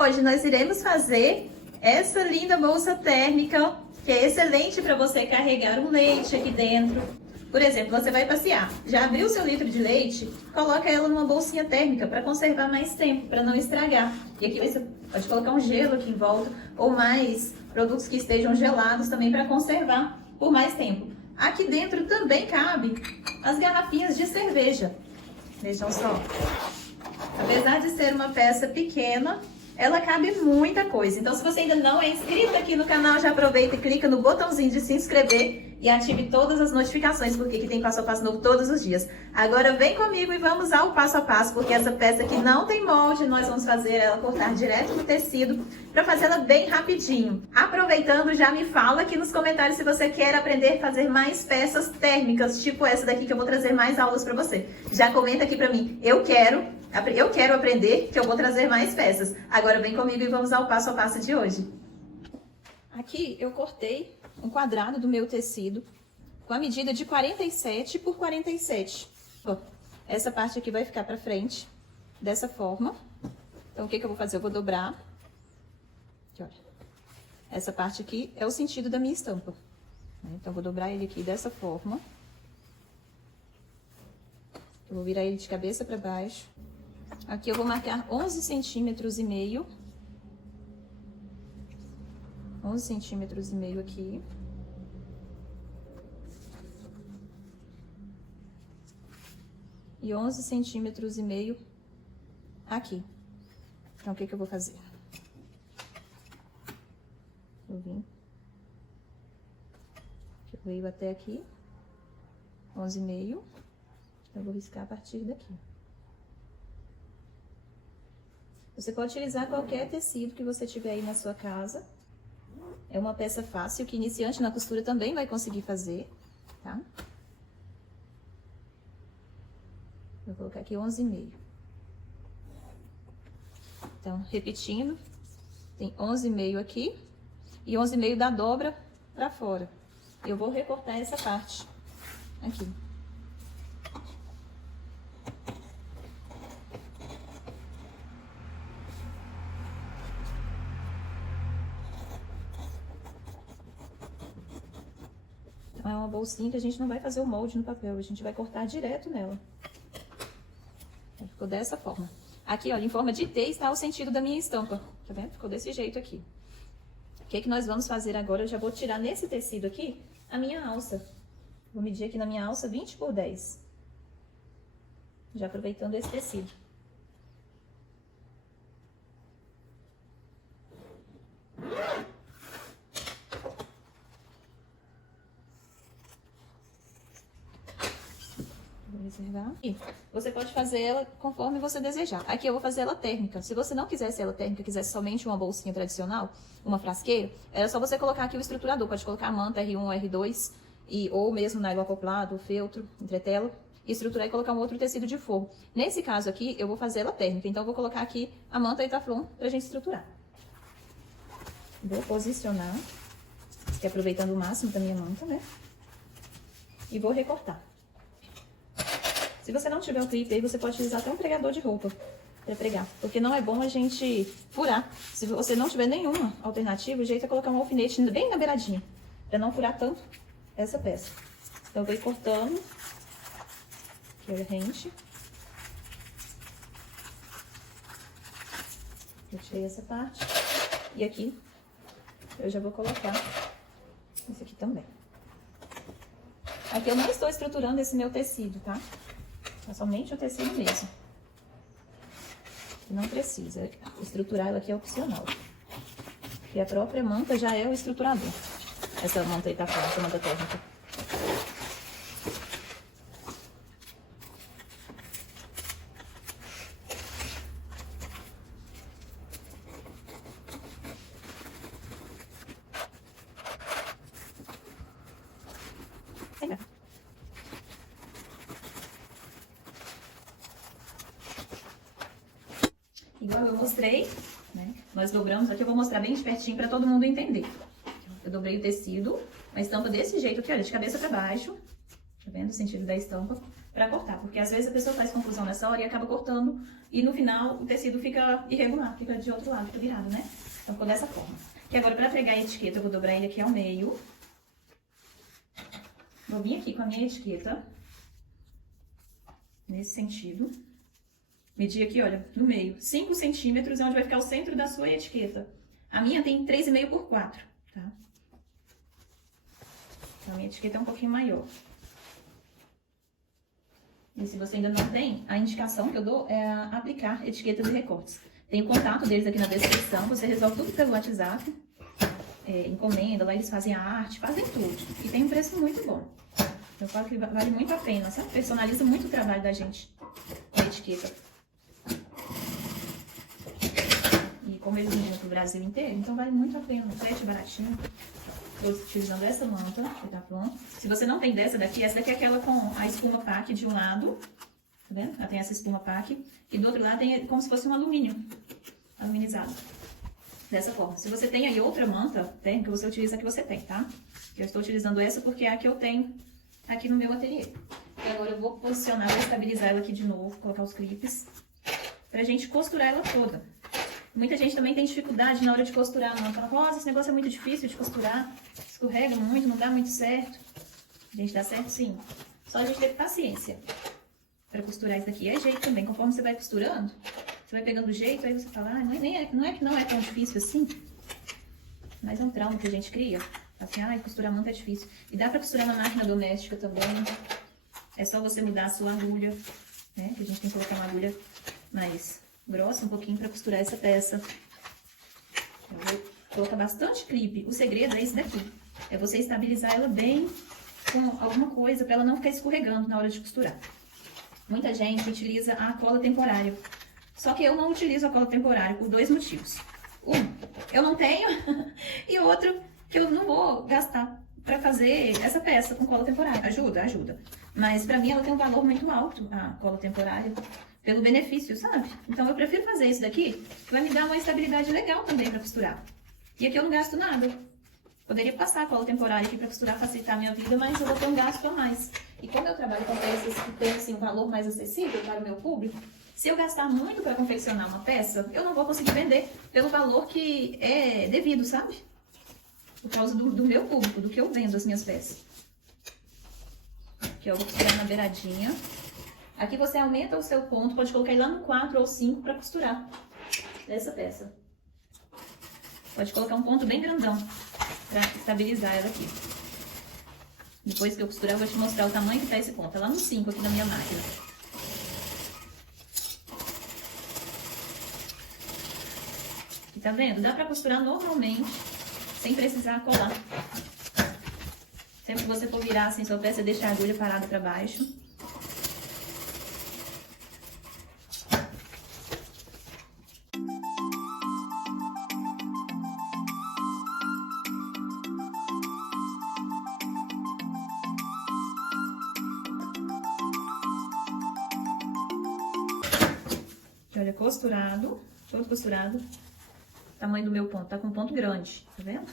Hoje nós iremos fazer essa linda bolsa térmica, que é excelente para você carregar um leite aqui dentro. Por exemplo, você vai passear, já abriu seu litro de leite, coloca ela numa bolsinha térmica para conservar mais tempo, para não estragar. E aqui você pode colocar um gelo aqui em volta, ou mais produtos que estejam gelados também para conservar por mais tempo. Aqui dentro também cabe as garrafinhas de cerveja. Vejam só. Apesar de ser uma peça pequena, ela cabe muita coisa. Então, se você ainda não é inscrito aqui no canal, já aproveita e clica no botãozinho de se inscrever e ative todas as notificações, porque aqui tem passo a passo novo todos os dias. Agora vem comigo e vamos ao passo a passo, porque essa peça aqui não tem molde, nós vamos fazer ela cortar direto no tecido, para fazer ela bem rapidinho. Aproveitando, já me fala aqui nos comentários se você quer aprender a fazer mais peças térmicas, tipo essa daqui, que eu vou trazer mais aulas para você. Já comenta aqui para mim, eu quero aprender, que eu vou trazer mais peças. Agora vem comigo e vamos ao passo a passo de hoje. Aqui eu cortei um quadrado do meu tecido com a medida de 47 por 47. Ó, essa parte aqui vai ficar pra frente, dessa forma. Então, o que eu vou fazer? Eu vou dobrar. Aqui, olha. Essa parte aqui é o sentido da minha estampa. Então, eu vou dobrar ele aqui dessa forma. Eu vou virar ele de cabeça pra baixo. Aqui eu vou marcar 11 centímetros e meio. 11 centímetros e meio aqui. E 11 centímetros e meio aqui. Então, o que eu vou fazer? Eu vim. Eu veio até aqui. 11,5. Eu vou riscar a partir daqui. Você pode utilizar qualquer tecido que você tiver aí na sua casa. É uma peça fácil, que iniciante na costura também vai conseguir fazer, tá? Eu vou colocar aqui 11,5. Então, repetindo, tem 11,5 aqui e 11,5 da dobra pra fora. Eu vou recortar essa parte aqui. É uma bolsinha que a gente não vai fazer o molde no papel, a gente vai cortar direto nela. Ficou dessa forma. Aqui, olha, em forma de T está o sentido da minha estampa, tá vendo? Ficou desse jeito aqui. O que nós vamos fazer agora? Eu já vou tirar nesse tecido aqui a minha alça. Vou medir aqui na minha alça 20 por 10. Já aproveitando esse tecido. Reservar. E você pode fazer ela conforme você desejar. Aqui eu vou fazer ela térmica. Se você não quisesse ela térmica, quisesse somente uma bolsinha tradicional, uma frasqueira, era só você colocar aqui o estruturador. Pode colocar a manta R1, R2, ou mesmo nylon acoplado, feltro, entretela, e estruturar e colocar um outro tecido de forro. Nesse caso aqui, eu vou fazer ela térmica. Então, eu vou colocar aqui a manta Itaflon pra gente estruturar. Vou posicionar, aqui aproveitando o máximo da minha manta, né? E vou recortar. Se você não tiver o clipe aí, você pode utilizar até um pregador de roupa para pregar, porque não é bom a gente furar. Se você não tiver nenhuma alternativa, o jeito é colocar um alfinete bem na beiradinha, para não furar tanto essa peça. Então, eu vou ir cortando aqui a rente. Eu tirei essa parte. E aqui, eu já vou colocar esse aqui também. Aqui eu não estou estruturando esse meu tecido, tá? É somente o tecido mesmo. Não precisa. Estruturar ela aqui é opcional. E a própria manta já é o estruturador. Essa manta aí tá fora, essa manta térmica. Igual eu mostrei, né? Nós dobramos aqui, eu vou mostrar bem de pertinho para todo mundo entender. Eu dobrei o tecido, uma estampa desse jeito aqui, olha, de cabeça para baixo. Tá vendo o sentido da estampa? pra cortar, porque às vezes a pessoa faz confusão nessa hora e acaba cortando, e no final o tecido fica irregular, fica de outro lado, fica virado, né? Então ficou dessa forma. E agora, pra pregar a etiqueta, eu vou dobrar ele aqui ao meio. Vou vir aqui com a minha etiqueta, nesse sentido. Medir aqui, olha, no meio, 5 centímetros é onde vai ficar o centro da sua etiqueta. A minha tem 3,5 por 4, tá? Então, a minha etiqueta é um pouquinho maior. E se você ainda não tem, a indicação que eu dou é aplicar etiquetas e recortes. Tem o contato deles aqui na descrição, você resolve tudo pelo WhatsApp. Encomenda, lá eles fazem a arte, fazem tudo. E tem um preço muito bom. Eu falo que vale muito a pena, sabe? Personaliza muito o trabalho da gente, a etiqueta. E como eles vendem pro Brasil inteiro, então vale muito a pena. Frete baratinho. Estou utilizando essa manta, que tá pronto. Se você não tem dessa daqui, essa daqui é aquela com a espuma PAC de um lado. Tá vendo? Ela tem essa espuma PAC. E do outro lado tem como se fosse um alumínio. Aluminizado. Dessa forma. Se você tem aí outra manta térmica, você utiliza a que você tem, tá? Eu estou utilizando essa porque é a que eu tenho aqui no meu ateliê. E agora eu vou posicionar para estabilizar ela aqui de novo, colocar os clipes, pra gente costurar ela toda. Muita gente também tem dificuldade na hora de costurar a manta. Fala, nossa, esse negócio é muito difícil de costurar, escorrega muito, não dá muito certo. Gente, dá certo sim. Só a gente ter paciência para costurar isso daqui. É jeito também, conforme você vai costurando, você vai pegando o jeito, aí você fala, ah, não é que não é tão difícil assim, mas é um trauma que a gente cria. Assim, ah, costurar manta é difícil. E dá pra costurar na máquina doméstica também. É só você mudar a sua agulha, né? Que a gente tem que colocar uma agulha mais grossa um pouquinho pra costurar essa peça. Eu vou colocar bastante clipe. O segredo é esse daqui. É você estabilizar ela bem com alguma coisa pra ela não ficar escorregando na hora de costurar. Muita gente utiliza a cola temporária. Só que eu não utilizo a cola temporária por 2 motivos. Um, eu não tenho. E outro, que eu não vou gastar pra fazer essa peça com cola temporária. Ajuda, ajuda. Mas pra mim ela tem um valor muito alto, a cola temporária, pelo benefício, sabe? Então eu prefiro fazer isso daqui, que vai me dar uma estabilidade legal também pra costurar. E aqui eu não gasto nada. Poderia passar a cola temporária aqui pra costurar, facilitar a minha vida, mas eu vou ter um gasto a mais. E como eu trabalho com peças que tem assim, um valor mais acessível para o meu público, se eu gastar muito para confeccionar uma peça, eu não vou conseguir vender pelo valor que é devido, sabe? Por causa do meu público, do que eu vendo as minhas peças. Aqui eu vou costurar na beiradinha. Aqui você aumenta o seu ponto, pode colocar ele lá no 4 ou 5 para costurar dessa peça. Pode colocar um ponto bem grandão para estabilizar ela aqui. Depois que eu costurar, eu vou te mostrar o tamanho que tá esse ponto. É lá no 5 aqui da minha máquina. E tá vendo? Dá pra costurar normalmente, sem precisar colar. Sempre que você for virar assim sua peça, deixa a agulha parada pra baixo. Olha, costurado, todo costurado. Tamanho do meu ponto, tá com um ponto grande, tá vendo?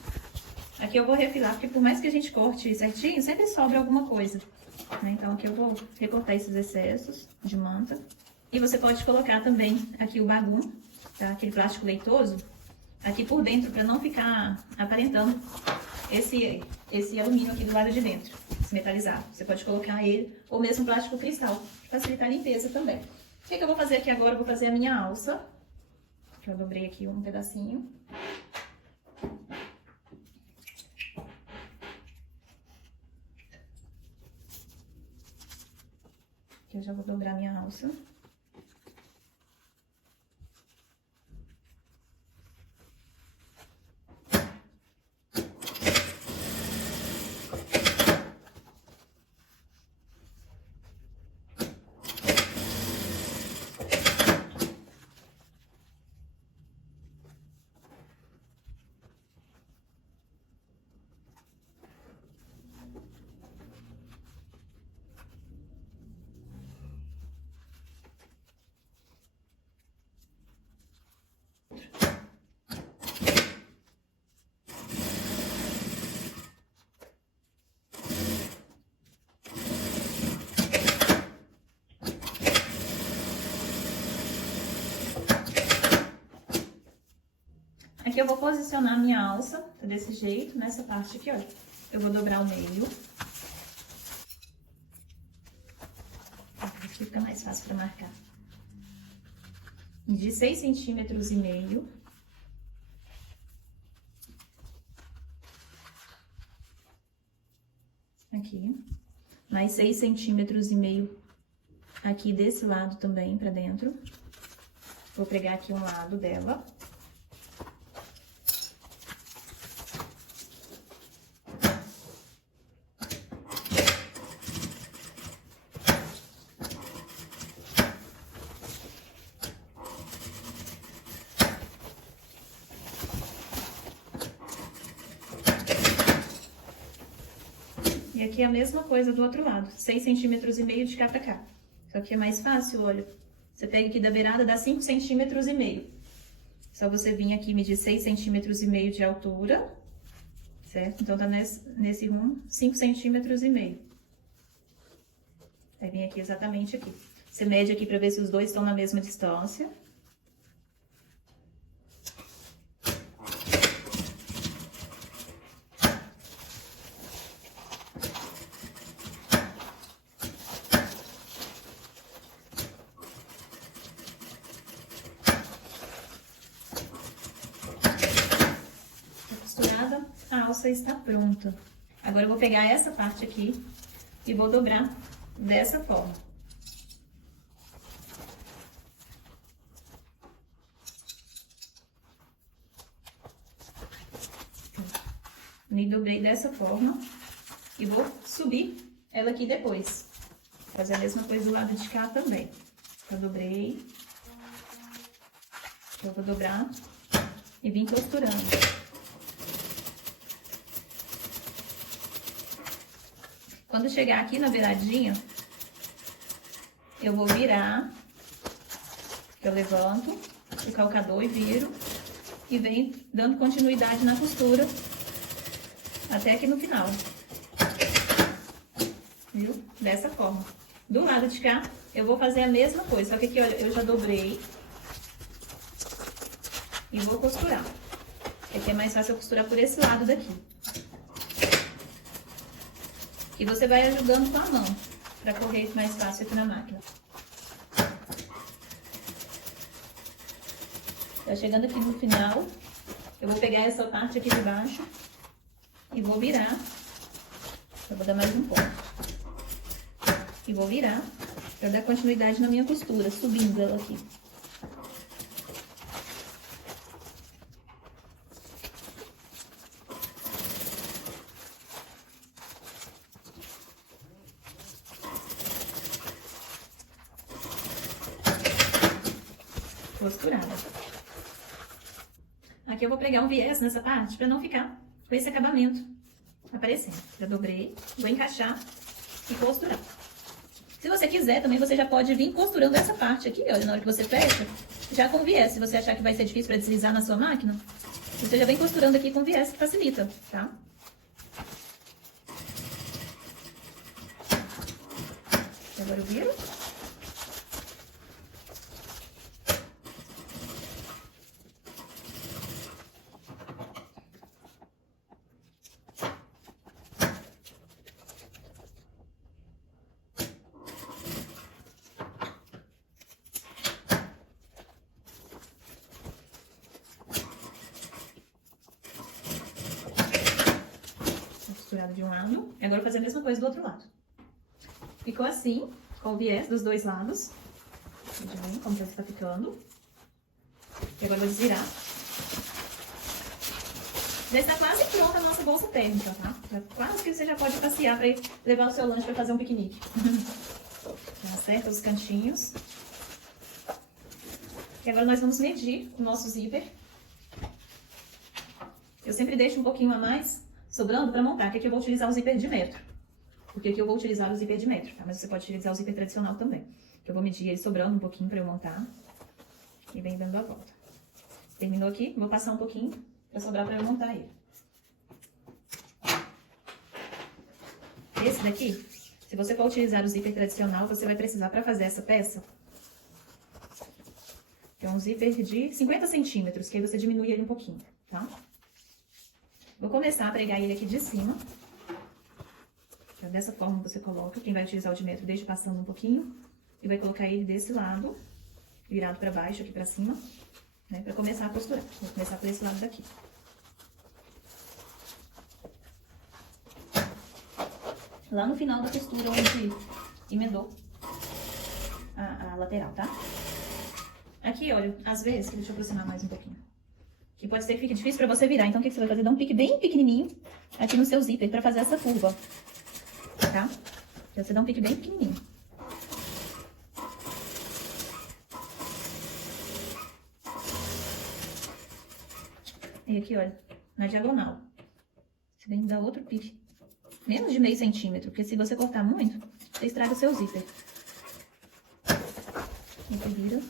Aqui eu vou refilar, porque por mais que a gente corte certinho, sempre sobra alguma coisa, né? Então aqui eu vou recortar esses excessos de manta. E você pode colocar também aqui o bagum, tá? Aquele plástico leitoso, aqui por dentro, pra não ficar aparentando esse alumínio aqui do lado de dentro, esse metalizado. Você pode colocar ele, ou mesmo plástico cristal, pra facilitar a limpeza também. O que eu vou fazer aqui agora? Eu vou fazer a minha alça. Eu dobrei aqui um pedacinho. Aqui eu já vou dobrar minha alça. Aqui eu vou posicionar a minha alça, tá desse jeito, nessa parte aqui, ó. Eu vou dobrar o meio. Aqui fica mais fácil pra marcar. De 6,5 centímetros. Aqui. Mais 6,5 centímetros aqui desse lado também, pra dentro. Vou pegar aqui um lado dela. E aqui é a mesma coisa do outro lado, 6,5 centímetros de cá pra cá. Só que é mais fácil, olha. Você pega aqui da beirada, dá 5,5 centímetros. Só você vir aqui medir 6,5 centímetros de altura, certo? Então, tá nesse rumo, 5,5 centímetros. Aí vem aqui exatamente aqui. Você mede aqui pra ver se os dois estão na mesma distância. A alça está pronta. Agora eu vou pegar essa parte aqui e vou dobrar dessa forma. Me dobrei dessa forma e vou subir ela aqui depois. Fazer a mesma coisa do lado de cá também. Eu dobrei. Eu vou dobrar e vim costurando. Quando chegar aqui na beiradinha, eu vou virar, eu levanto o calcador e viro, e venho dando continuidade na costura, até aqui no final. Viu? Dessa forma. Do lado de cá, eu vou fazer a mesma coisa, só que aqui, olha, eu já dobrei e vou costurar. Aqui é mais fácil eu costurar por esse lado daqui. E você vai ajudando com a mão, para correr mais fácil aqui na máquina. Tá chegando aqui no final, eu vou pegar essa parte aqui de baixo e vou virar. Eu vou dar mais um ponto. E vou virar, para dar continuidade na minha costura, subindo ela aqui. Costurada. Aqui eu vou pregar um viés nessa parte para não ficar com esse acabamento aparecendo. Já dobrei, vou encaixar e costurar. Se você quiser, também você já pode vir costurando essa parte aqui, olha, na hora que você fecha, já com viés. Se você achar que vai ser difícil para deslizar na sua máquina, você já vem costurando aqui com viés, que facilita, tá? Agora eu viro. Costurado de um lado, e agora eu vou fazer a mesma coisa do outro lado. Ficou assim, com o viés dos dois lados. Veja bem como está ficando. E agora eu vou desvirar. Já está quase pronta a nossa bolsa térmica, tá? Quase que você já pode passear para ir levar o seu lanche para fazer um piquenique. Acerta os cantinhos. E agora nós vamos medir o nosso zíper. Eu sempre deixo um pouquinho a mais sobrando para montar, que aqui eu vou utilizar o zíper de metro. Porque aqui eu vou utilizar o zíper de metro, tá? Mas você pode utilizar o zíper tradicional também. Que eu vou medir ele sobrando um pouquinho para eu montar. E vem dando a volta. Terminou aqui, vou passar um pouquinho para sobrar para eu montar ele. Esse daqui, se você for utilizar o zíper tradicional, você vai precisar para fazer essa peça. Que é um zíper de 50 centímetros, que aí você diminui ele um pouquinho. tá? Vou começar a pregar ele aqui de cima. Dessa forma você coloca. Quem vai utilizar o altímetro deixa passando um pouquinho. E vai colocar ele desse lado, virado pra baixo, aqui pra cima, né? Pra começar a costurar. Vou começar por esse lado daqui. Lá no final da costura, onde emendou a lateral, tá? Aqui, olha, às vezes, deixa eu aproximar mais um pouquinho. Que pode ser que fique difícil pra você virar. Então, o que você vai fazer? Dá um pique bem pequenininho aqui no seu zíper pra fazer essa curva, tá? Então, você dá um pique bem pequenininho. E aqui, olha, na diagonal. Você tem que dar outro pique. Menos de meio centímetro, porque se você cortar muito, você estraga o seu zíper. E aqui vira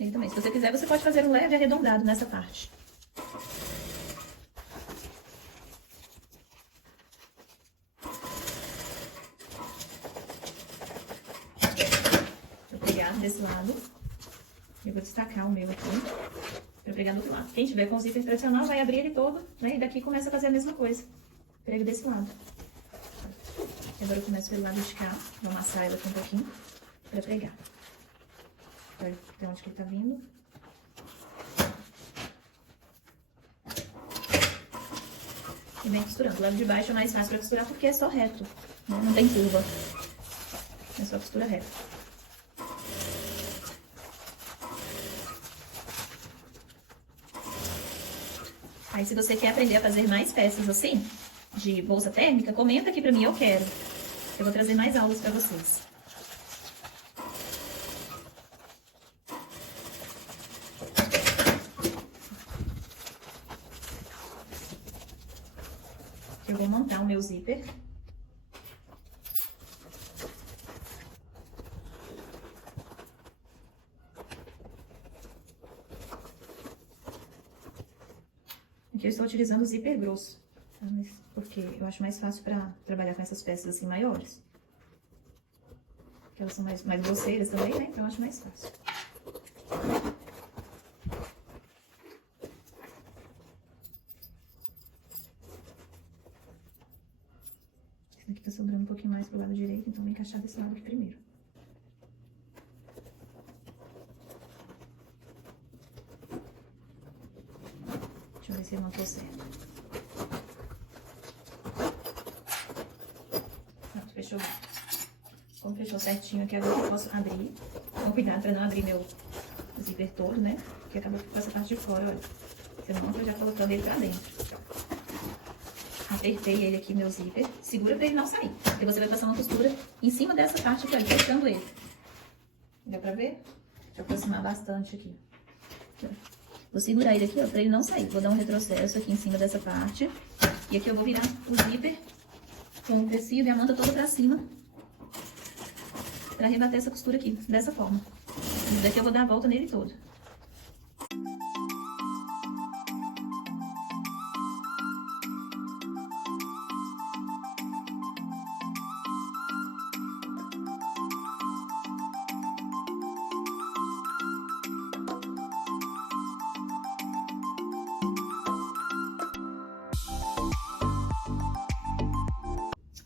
ele também. Se você quiser, você pode fazer um leve arredondado nessa parte. Vou pegar desse lado. Eu vou destacar o meu aqui. Pra pregar do outro lado. Quem tiver com o zíper tradicional vai abrir ele todo, né? E daqui começa a fazer a mesma coisa. Prego desse lado. E agora eu começo pelo lado de cá. Vou amassar ela aqui um pouquinho pra pregar. Olha até onde que ele tá vindo. E vem costurando. O lado de baixo é mais fácil pra costurar porque é só reto, né? Não tem curva. É só costura reta. Aí, se você quer aprender a fazer mais peças assim, de bolsa térmica, comenta aqui pra mim, eu quero. Eu vou trazer mais aulas pra vocês. Eu vou montar o meu zíper. Aqui eu estou utilizando o zíper grosso, tá? Mas porque eu acho mais fácil para trabalhar com essas peças assim maiores. Porque elas são mais grosseiras também, né? Então eu acho mais fácil. Esse daqui tá sobrando um pouquinho mais pro lado direito, então vou encaixar desse lado aqui primeiro. Deixa eu ver se eu não tô certo. Pronto, fechou. Como fechou certinho aqui, agora eu posso abrir. Com cuidado pra não abrir meu zíper todo, né? Porque acabou com essa parte de fora, olha. Senão eu tô já colocando ele pra dentro. Apertei ele aqui, meu zíper. Segura pra ele não sair. Porque você vai passar uma costura em cima dessa parte aqui, ó, fechando ele. Deu pra ver? Deixa eu aproximar bastante aqui. Vou segurar ele aqui, ó, pra ele não sair. Vou dar um retrocesso aqui em cima dessa parte. E aqui eu vou virar o zíper com o tecido e a manta toda pra cima. Pra rebater essa costura aqui, dessa forma. E daqui eu vou dar a volta nele todo.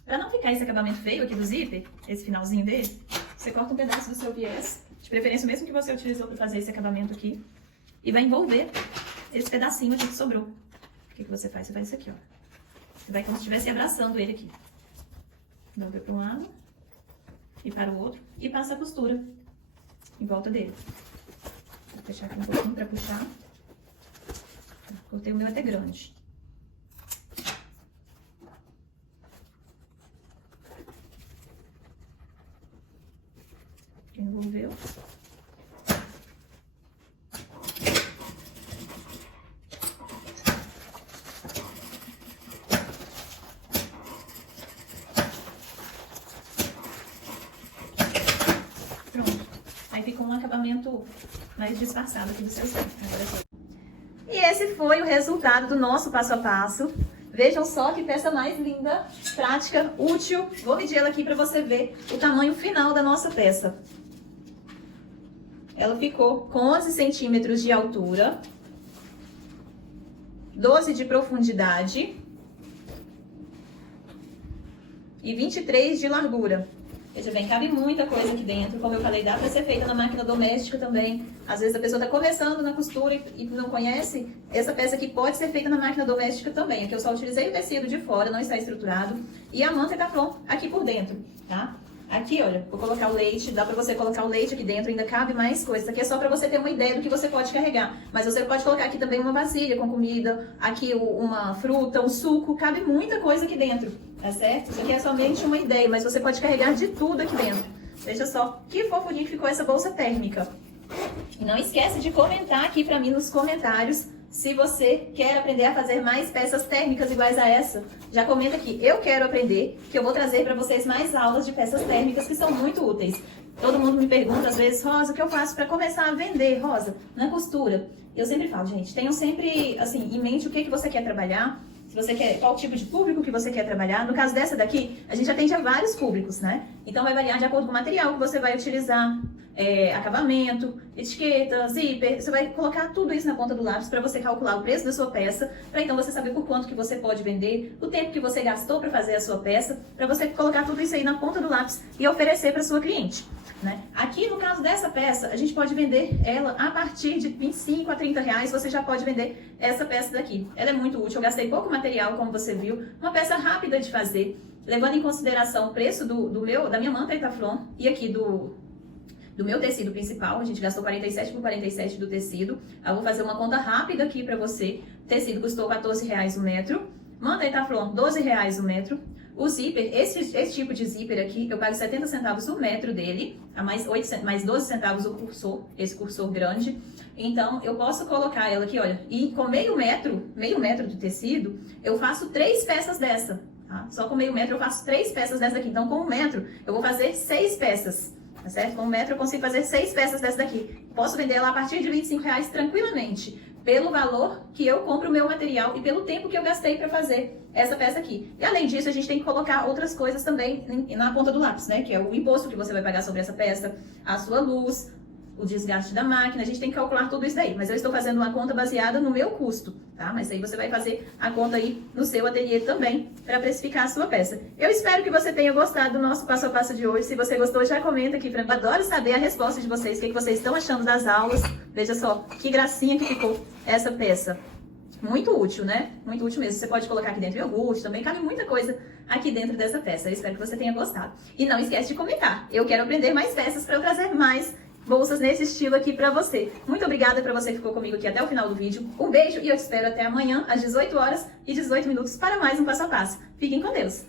Pra não ficar esse acabamento feio aqui do zíper, esse finalzinho dele, você corta um pedaço do seu viés, de preferência o mesmo que você utilizou pra fazer esse acabamento aqui, e vai envolver esse pedacinho aqui que sobrou. O que você faz? Você faz isso aqui, ó. Você vai como se estivesse abraçando ele aqui. Dobra para um lado e para o outro e passa a costura em volta dele. Vou fechar aqui um pouquinho pra puxar. Cortei o meu até grande. Envolveu. Pronto. Aí ficou um acabamento mais disfarçado aqui do seu zíper. E esse foi o resultado do nosso passo a passo. Vejam só que peça mais linda, prática, útil. Vou medir ela aqui para você ver o tamanho final da nossa peça. Ela ficou com 11 centímetros de altura. 12 de profundidade e 23 de largura. Veja bem, cabe muita coisa aqui dentro, como eu falei, dá para ser feita na máquina doméstica também. Às vezes a pessoa está começando na costura e não conhece, essa peça aqui pode ser feita na máquina doméstica também. Aqui eu só utilizei o tecido de fora, não está estruturado, e a manta Teflon aqui por dentro, tá? Aqui, olha, vou colocar o leite, dá pra você colocar o leite aqui dentro, ainda cabe mais coisas. Aqui é só pra você ter uma ideia do que você pode carregar. Mas você pode colocar aqui também uma vasilha com comida, aqui uma fruta, um suco, cabe muita coisa aqui dentro, tá certo? Isso aqui é somente uma ideia, mas você pode carregar de tudo aqui dentro. Veja só, que fofurinho que ficou essa bolsa térmica. E não esquece de comentar aqui pra mim nos comentários se você quer aprender a fazer mais peças térmicas iguais a essa. Já comenta aqui, eu quero aprender, que eu vou trazer para vocês mais aulas de peças térmicas que são muito úteis. Todo mundo me pergunta às vezes, Rosa, o que eu faço para começar a vender, Rosa, na costura? Eu sempre falo, gente, tenham sempre assim, em mente o que você quer trabalhar, se você quer, qual tipo de público que você quer trabalhar. No caso dessa daqui, a gente atende a vários públicos, né? Então vai variar de acordo com o material que você vai utilizar, acabamento, etiqueta, zíper. Você vai colocar tudo isso na ponta do lápis para você calcular o preço da sua peça, para então você saber por quanto que você pode vender, o tempo que você gastou para fazer a sua peça, para você colocar tudo isso aí na ponta do lápis e oferecer para sua cliente, né? Aqui no caso dessa peça, a gente pode vender ela a partir de 25 a 30 reais, você já pode vender essa peça daqui. Ela é muito útil, eu gastei pouco material, como você viu, uma peça rápida de fazer, levando em consideração o preço da minha manta Teflon e aqui do meu tecido principal. A gente gastou 47 por 47 do tecido. Eu vou fazer uma conta rápida aqui pra você. O tecido custou 14 reais o metro. Manta Teflon, 12 reais o metro. O zíper, esse tipo de zíper aqui, eu pago 70 centavos o metro dele, a mais 12 centavos o cursor, esse cursor grande. Então, eu posso colocar ela aqui, olha, e com meio metro do tecido, eu faço 3 peças dessa, tá? Só com meio metro eu faço 3 peças dessa aqui. Então, com 1 metro, eu vou fazer 6 peças. Tá certo? Com 1 metro eu consigo fazer 6 peças dessa daqui. Posso vender ela a partir de 25 reais tranquilamente, pelo valor que eu compro o meu material e pelo tempo que eu gastei para fazer essa peça aqui. E além disso, a gente tem que colocar outras coisas também na ponta do lápis, né? Que é o imposto que você vai pagar sobre essa peça, a sua luz, o desgaste da máquina, a gente tem que calcular tudo isso daí. Mas eu estou fazendo uma conta baseada no meu custo, tá? Mas aí você vai fazer a conta aí no seu ateliê também, para precificar a sua peça. Eu espero que você tenha gostado do nosso passo a passo de hoje. Se você gostou, já comenta aqui pra mim. Eu adoro saber a resposta de vocês, o que vocês estão achando das aulas. Veja só, que gracinha que ficou essa peça. Muito útil, né? Muito útil mesmo. Você pode colocar aqui dentro iogurte, também cabe muita coisa aqui dentro dessa peça. Eu espero que você tenha gostado. E não esquece de comentar. Eu quero aprender mais peças para eu trazer mais bolsas nesse estilo aqui pra você. Muito obrigada pra você que ficou comigo aqui até o final do vídeo. Um beijo e eu te espero até amanhã às 18 horas e 18 minutos para mais um passo a passo. Fiquem com Deus!